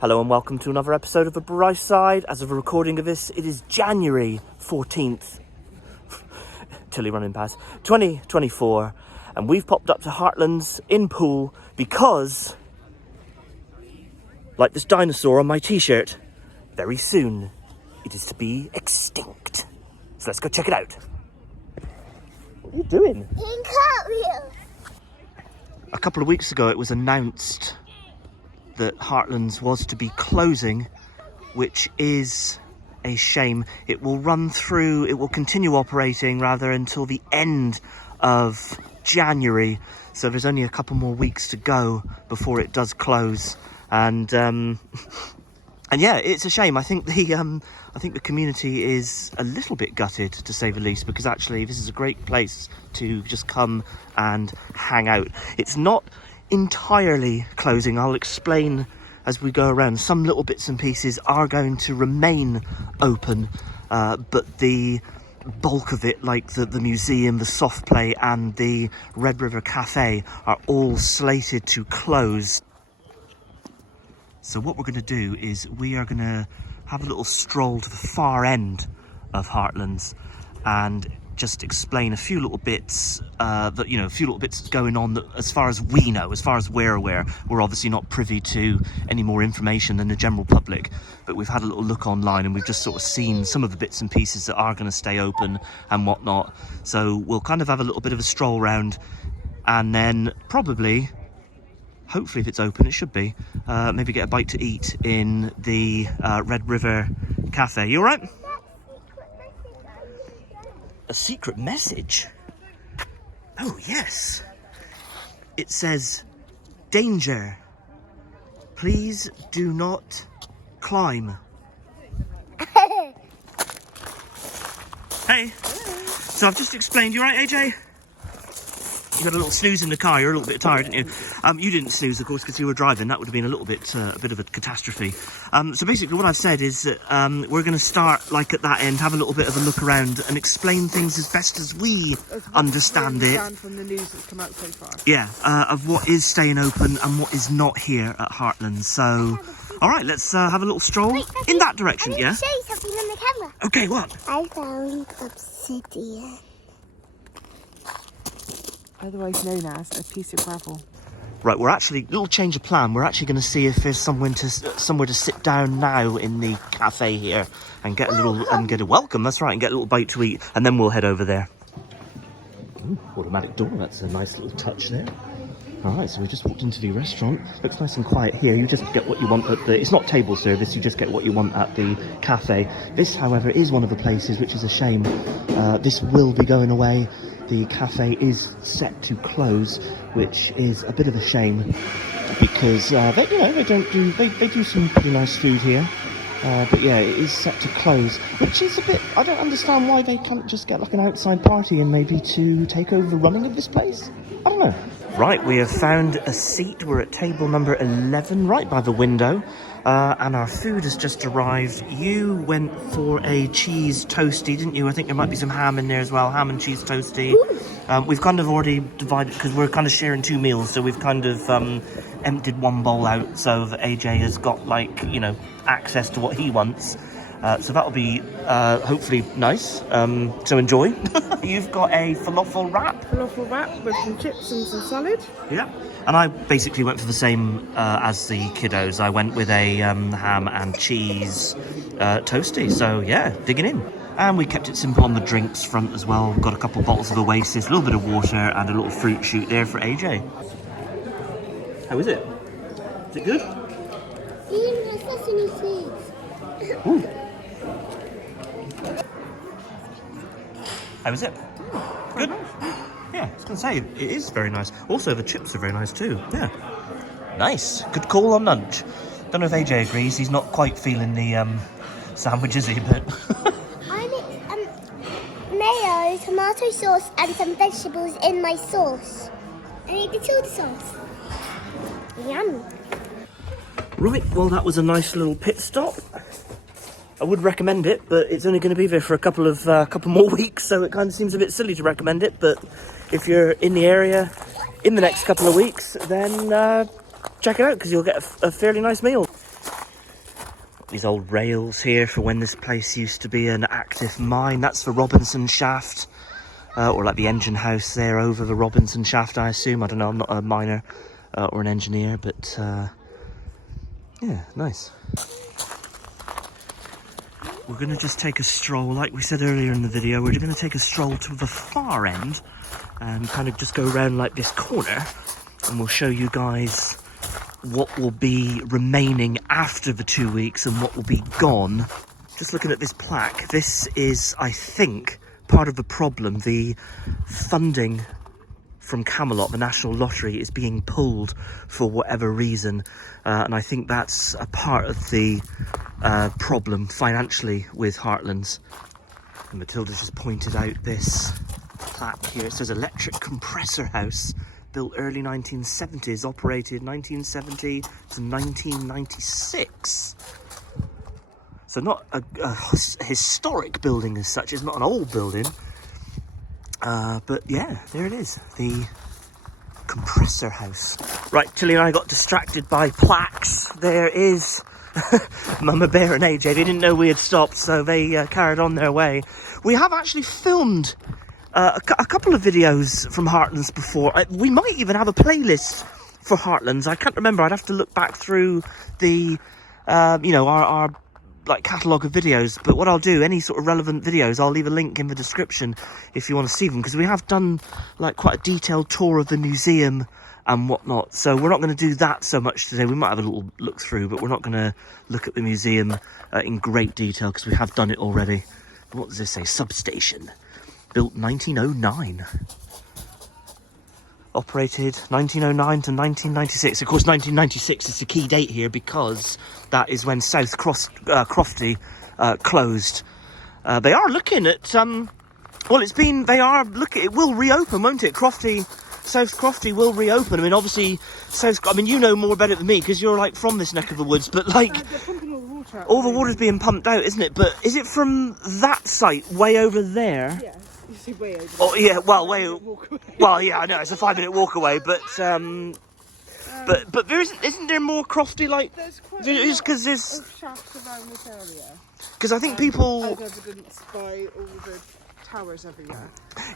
Hello and welcome to another episode of A Bright Side. As of a recording of this, it is January 14th, Tilly running past, 2024, and we've popped up to Heartlands in Poole because, like this dinosaur on my t-shirt, very soon it is to be extinct. So let's go check it out. What are you doing? In cartwheels. A couple of weeks ago it was announced that Heartlands was to be closing, which is a shame. It will continue operating rather until the end of January, so there's only a couple more weeks to go before it does close. And yeah, it's a shame. I think the community is a little bit gutted, to say the least, because actually this is a great place to just come and hang out. It's not entirely closing. I'll explain as we go around. Some little bits and pieces are going to remain open, but the bulk of it, like the museum, the soft play and the Red River Cafe, are all slated to close. So what we're going to do is we are going to have a little stroll to the far end of Heartlands and just explain a few little bits that's going on that, as far as we know, as far as we're aware. We're obviously not privy to any more information than the general public, but we've had a little look online and we've just sort of seen some of the bits and pieces that are going to stay open and whatnot. So we'll kind of have a little bit of a stroll round, and then probably, hopefully if it's open, it should be, maybe get a bite to eat in the Red River Cafe. You all right? A secret message? Oh, yes. It says, "Danger. Please do not climb." Hey. So I've just explained. You right, AJ? You had a little snooze in the car. You're a little bit tired, didn't you? You didn't snooze, of course, because you were driving. That would have been a bit of a catastrophe. So basically what I've said is that we're going to start, like, at that end, have a little bit of a look around and explain things as best as we understand it. From the news that's come out so far. Yeah, of what is staying open and what is not here at Heartlands. So, all right, let's have a little stroll in that direction, yeah? I need to show you something on the camera. Okay, what? I found obsidian. Otherwise known as a piece of gravel. Right, we're actually, little change of plan. We're actually going to see if there's somewhere to sit down now in the cafe here and get a welcome. That's right, and get a little bite to eat, and then we'll head over there. Ooh, automatic door. That's a nice little touch there. All right, so we just walked into the restaurant. Looks nice and quiet here. You just get what you want at the... It's not table service. You just get what you want at the cafe. This, however, is one of the places, which is a shame. This will be going away. The cafe is set to close, which is a bit of a shame because they do some pretty nice food here. But yeah, it is set to close, which is a bit... I don't understand why they can't just get like an outside party and maybe to take over the running of this place. I don't know. Right, we have found a seat. We're at table number 11, right by the window. And our food has just arrived. You went for a cheese toasty, didn't you? I think there might be some ham in there as well. Ham and cheese toasty. We've kind of already divided, because we're kind of sharing two meals. So we've kind of emptied one bowl out so that AJ has got, like, you know, access to what he wants. So that'll be hopefully nice. So enjoy. You've got a falafel wrap. Falafel wrap with some chips and some salad. Yeah. And I basically went for the same as the kiddos. I went with a ham and cheese toasty. So yeah, digging in. And we kept it simple on the drinks front as well. We've got a couple bottles of Oasis, a little bit of water and a little fruit shoot there for AJ. How is it? Is it good? Even has sesame seeds. Ooh. How is it? Good? Yeah, I was going to say, it is very nice. Also, the chips are very nice too. Yeah. Nice. Good call on lunch. Don't know if AJ agrees. He's not quite feeling the sandwich, is he? But I need mayo, tomato sauce, and some vegetables in my sauce. I need the chili sauce. Yum. right, well, that was a nice little pit stop. I would recommend it, but it's only going to be there for a couple more weeks, so it kind of seems a bit silly to recommend it. But if you're in the area in the next couple of weeks, then check it out, because you'll get a fairly nice meal. These old rails here for when this place used to be an active mine. That's the Robinson Shaft, or like the engine house there over the Robinson Shaft, I assume. I don't know, I'm not a miner or an engineer, but yeah, nice. We're going to just take a stroll, like we said earlier in the video, we're going to take a stroll to the far end and kind of just go around like this corner, and we'll show you guys what will be remaining after the 2 weeks and what will be gone. Just looking at this plaque, this is, I think, part of the problem. The funding from Camelot, the National Lottery, is being pulled for whatever reason, and I think that's a part of the problem financially with Heartlands. And Matilda's just pointed out this plaque here. It says electric compressor house, built early 1970s, operated 1970 to 1996. So not a historic building as such, it's not an old building. But yeah, there it is, the compressor house. Right, Tilly and I got distracted by plaques. There is Mama Bear and AJ. They didn't know we had stopped, so they carried on their way. We have actually filmed a couple of videos from Heartlands before. We might even have a playlist for Heartlands. I can't remember. I'd have to look back through the, you know, our like catalogue of videos. But what I'll do, any sort of relevant videos, I'll leave a link in the description if you want to see them, because we have done like quite a detailed tour of the museum and whatnot. So we're not going to do that so much today. We might have a little look through, but we're not going to look at the museum in great detail because we have done it already. What does this say? Substation. Built 1909. Operated 1909 to 1996. Of course, 1996 is the key date here because that is when South Crofty closed. They are looking at, well, it will reopen, won't it? South Crofty will reopen. I mean, obviously, you know more about it than me because you're like from this neck of the woods, but like, They're pumping all the water out. all the water's being pumped out, isn't it? But is it from that site way over there? Yeah, you see way over. Oh yeah, well, Well, yeah, I know it's a 5-minute walk away, but there isn't there more Crofty like? there's quite Just because of there's, shafts around this area. because I think people, As evidenced by all the towers everywhere.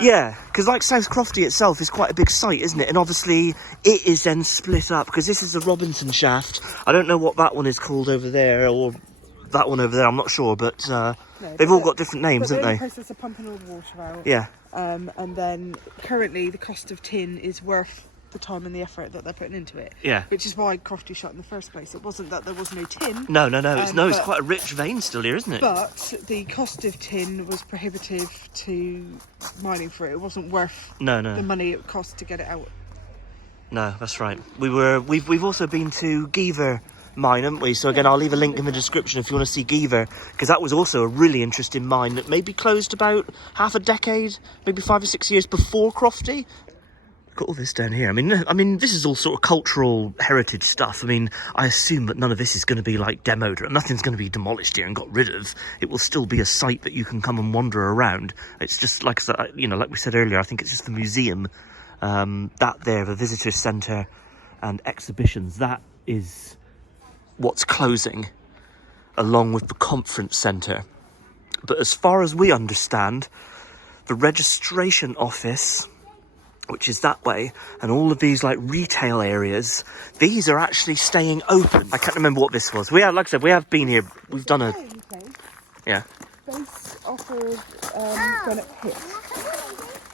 yeah, because like South Crofty itself is quite a big site, isn't it? And obviously it is then split up because this is the Robinson Shaft. I don't know what that one is called over there, or that one over there. I'm not sure, but they've all got different names, haven't they're in they? the process of pumping all the water out. Yeah. And then currently the cost of tin is worth the time and the effort that they're putting into it. Yeah. Which is why Crofty shut in the first place. It wasn't that there was no tin. No. It's But- quite a rich vein still here, isn't it? But the cost of tin was prohibitive to mining for it. It wasn't worth No. the money it cost to get it out. No, that's right. We've also been to Geever mine, haven't we? So again, I'll leave a link in the description if you want to see Geever, because that was also a really interesting mine that maybe closed about half a decade, maybe 5 or 6 years before Crofty. Look at all this down here. I mean, this is all sort of cultural heritage stuff. I mean, I assume that none of this is going to be like demoed, or nothing's going to be demolished here and got rid of. It will still be a site that you can come and wander around. It's just like, you know, like we said earlier, I think it's just the museum, that there, the visitor centre and exhibitions, that is what's closing, along with the conference centre. But as far as we understand, the registration office, which is that way, and all of these like retail areas, these are actually staying open. I can't remember what this was. Like I said, we have been here. We've done a, yeah. Base offered Granite Pit.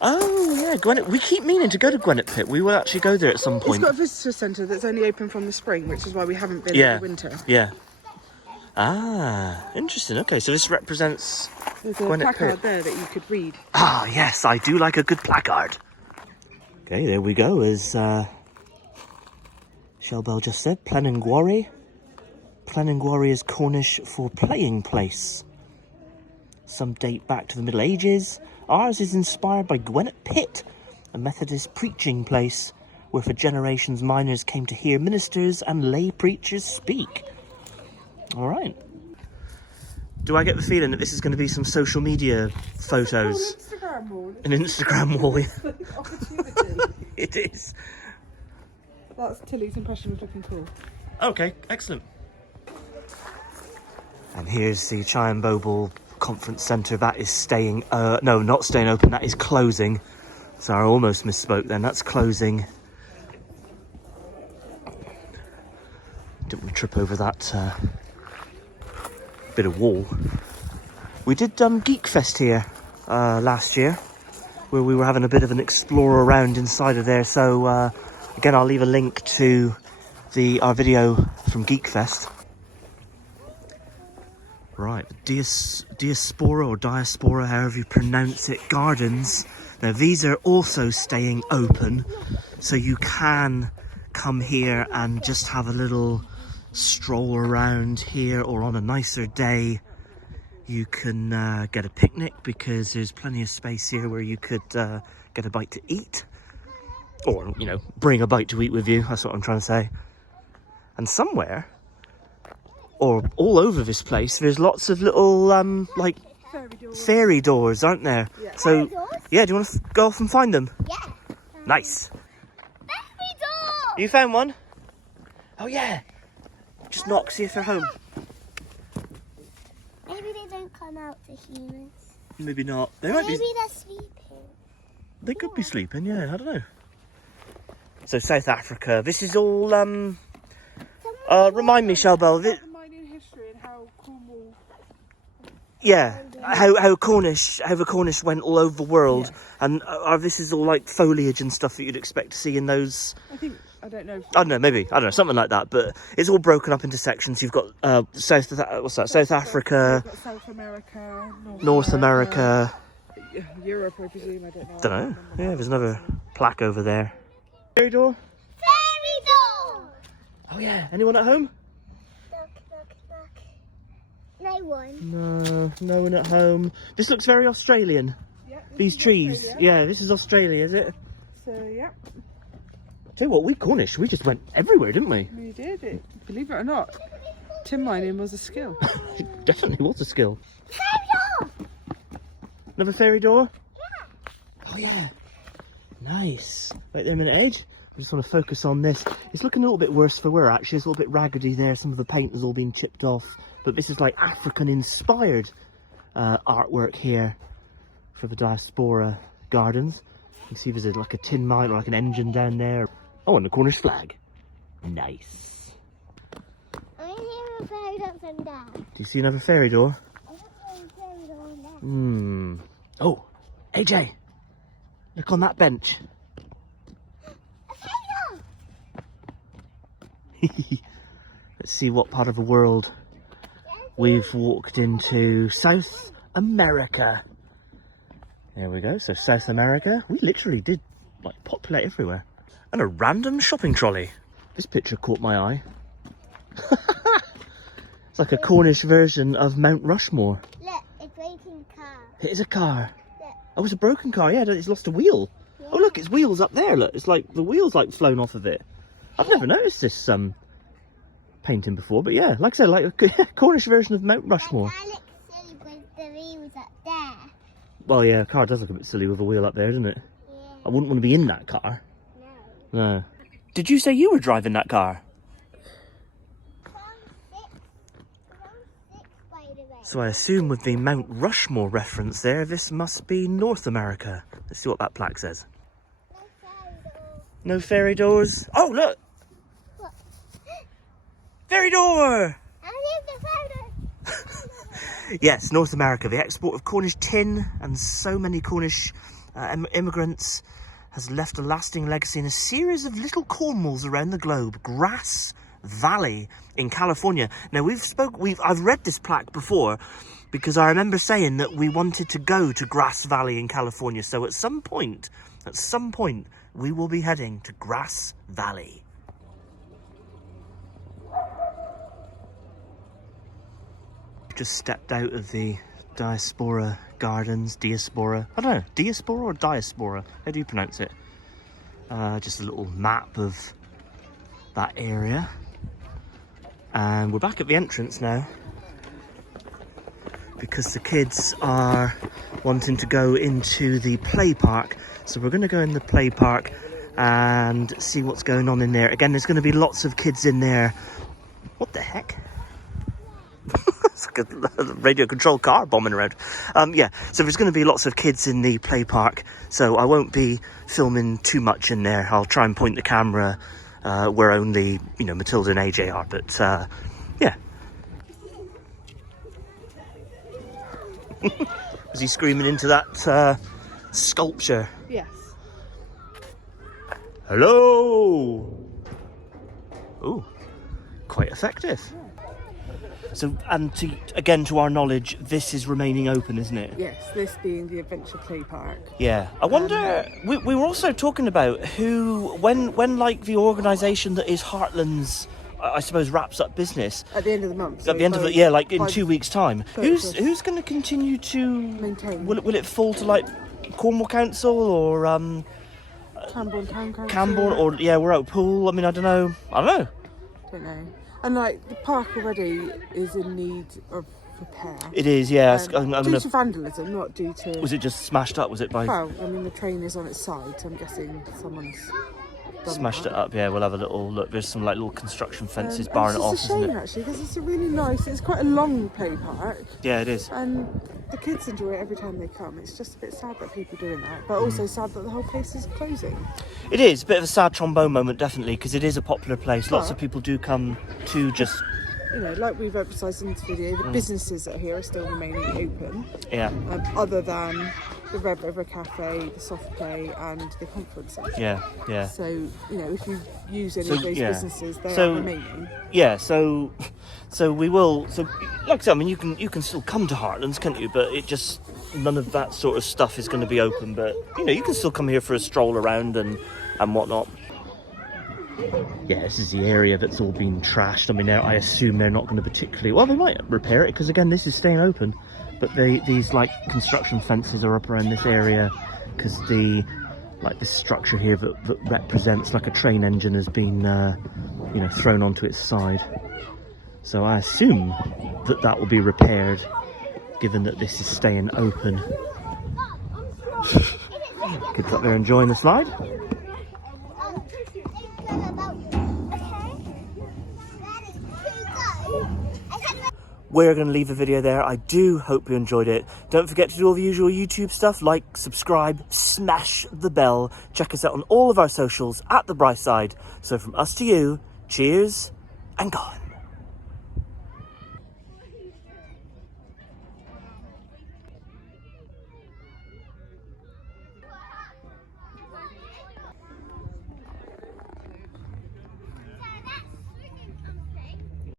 Oh yeah, Gwinnett. We keep meaning to go to Gwinnett Pit. We will actually go there at some It's point. got a visitor centre that's only open from the spring, which is why we haven't been Yeah. in the winter. Yeah. Ah, interesting. Okay, so this represents There's a Gwinnett placard Pit. there that you could read. Ah, yes, I do like a good placard. Okay, there we go, as Shelbell just said, Plenengwarry. Plenengwarry is Cornish for playing place. Some date back to the Middle Ages. Ours is inspired by Gwinnett Pit, a Methodist preaching place where for generations miners came to hear ministers and lay preachers speak. All right. Do I get the feeling that this is going to be some social media photos? Instagram wall. An Instagram wall. Opportunity. It is. That's Tilly's impression of looking cool. Okay, excellent. And here's the Cheyenne Boble Conference Centre. That is staying, no, not staying open, that is closing. So I almost misspoke then, that's closing. Didn't want to trip over that bit of wall. We did Geek Fest here last year, where we were having a bit of an explore around inside of there. So again, I'll leave a link to our video from Geek Fest. Right, Diaspora or Diaspora, however you pronounce it, gardens. Now these are also staying open, so you can come here and just have a little stroll around here, or on a nicer day you can get a picnic, because there's plenty of space here where you could get a bite to eat, or, you know, bring a bite to eat with you. That's what I'm trying to say. And somewhere, or all over this place, there's lots of little like fairy doors, aren't there? Yeah. So yeah, do you want to go off and find them? Yeah. Nice. Fairy door! You found one? Oh yeah. Just knock, see if they're home. Maybe they don't come out to humans. Maybe not. They might Maybe be. they're sleeping. They could be sleeping. Yeah, I don't know. So South Africa. This is all. Remind me, Shelbel. The mining history and how Cornwall. Yeah, how the Cornish went all over the world, Yeah. and this is all like foliage and stuff that you'd expect to see in those. I don't know. I don't know, maybe, I don't know, something like that, but it's all broken up into sections. You've got South Africa, You've got South America, North America. Europe, I presume. I don't know. Don't know. Yeah, there's another plaque over there. Fairy door? Fairy door! Oh yeah, anyone at home? Knock, knock, knock. No one. No, no one at home. This looks very Australian. Yeah, These trees. Australia. Yeah, this is Australia, is it? So yeah, Tell you what, we Cornish, we just went everywhere, didn't we? we did it. Believe it or not, tin mining was a skill. It definitely was a skill. Fairy door! Another fairy door? Yeah. Oh yeah. Nice. Wait there a minute, Age. I just want to focus on this. It's looking a little bit worse for wear, actually. It's a little bit raggedy there. Some of the paint has all been chipped off. But this is like African-inspired artwork here for the Diaspora Gardens. You can see there's like a tin mine or like an engine down there. Oh, and the Cornish flag. Nice. I hear a fairy door from there. Do you see another fairy door? I don't see a fairy door on there. Oh, AJ. Look on that bench. A fairy door! Let's see what part of the world we've walked into. South America. There we go. So South America. We literally did like populate everywhere. And a random shopping trolley. This picture caught my eye. It's like a Cornish version of Mount Rushmore. Look, a breaking car. It is a car. Look. Oh, it's a broken car. Yeah, it's lost a wheel. Yeah. Oh, look, its wheel's up there. Look, it's like the wheel's like flown off of it. I've never noticed this painting before, but yeah, like I said, like a Cornish version of Mount Rushmore. That looks silly with the wheels up there. Well, yeah, a car does look a bit silly with a wheel up there, doesn't it? Yeah. I wouldn't want to be in that car. No. No. Did you say you were driving that car? By the way. So I assume with the Mount Rushmore reference there, this must be North America. Let's see what that plaque says. No fairy door. No fairy doors. Oh, look! What? Fairy door! I need the fairy door. Yes, North America. The export of Cornish tin and so many Cornish immigrants has left a lasting legacy in a series of little Cornwalls around the globe. Grass Valley in California. Now I've read this plaque before because I remember saying that we wanted to go to Grass Valley in California. So at some point, we will be heading to Grass Valley. Just stepped out of the Diaspora Gardens, Diaspora. I don't know, Diaspora or Diaspora? How do you pronounce it? Just a little map of that area. And we're back at the entrance now because the kids are wanting to go into the play park. So we're going to go in the play park and see what's going on in there. Again, there's going to be lots of kids in there. What the heck? It's like a radio controlled car bombing around. Yeah, so there's going to be lots of kids in the play park, so I won't be filming too much in there. I'll try and point the camera where only, you know, Matilda and AJ are, but yeah. Was he screaming into that sculpture? Yes. Hello! Ooh, quite effective. So, and again, to our knowledge, this is remaining open, isn't it? Yes, this being the Adventure Play Park. Yeah. I wonder, we were also talking about when like the organisation that is Heartlands, I suppose, wraps up business. At the end of the month. At the end of the, like in 2 weeks' time. Who's going to continue to maintain? Will it fall to like Cornwall Council or Camborne Town Council? Camborne, or we're out Pool. I mean, I don't know. Don't know. And like the park already is in need of repair. It is, yeah. Due to vandalism, not due to. Was it just smashed up? Was it by? Well, I mean the train is on its side, so I'm guessing someone's smashed it up. Yeah, we'll have a little look. There's some like little construction fences barring it off, isn't it? It's a shame actually, because it's a really nice. It's quite a long play park. Yeah, it is. And the kids enjoy it every time they come. It's just a bit sad that people are doing that, but also sad that the whole place is closing. It is a bit of a sad trombone moment, definitely, because it is a popular place. Lots of people do come to just. You know, like we've emphasised in this video, the businesses that are here are still remaining open. Yeah. Other than the Red River Cafe, the Soft Play, and the Conference Centre. Yeah, yeah. So, you know, if you use any of those businesses, they are remaining. Yeah, so we will. So, like I said, I mean, you can still come to Heartlands, can't you? But it just none of that sort of stuff is going to be open. But you know, you can still come here for a stroll around and whatnot. Yeah, this is the area that's all been trashed. I mean, I assume they're not going to particularly. Well, they might repair it because again, this is staying open. But these like construction fences are up around this area because this structure here that represents like a train engine has been thrown onto its side. So I assume that will be repaired, given that this is staying open. Kids up there enjoying the slide. We're going to leave the video there. I do hope you enjoyed it. Don't forget to do all the usual YouTube stuff, like, subscribe, smash the bell. Check us out on all of our socials at The Bright Side. So from us to you, cheers and gone.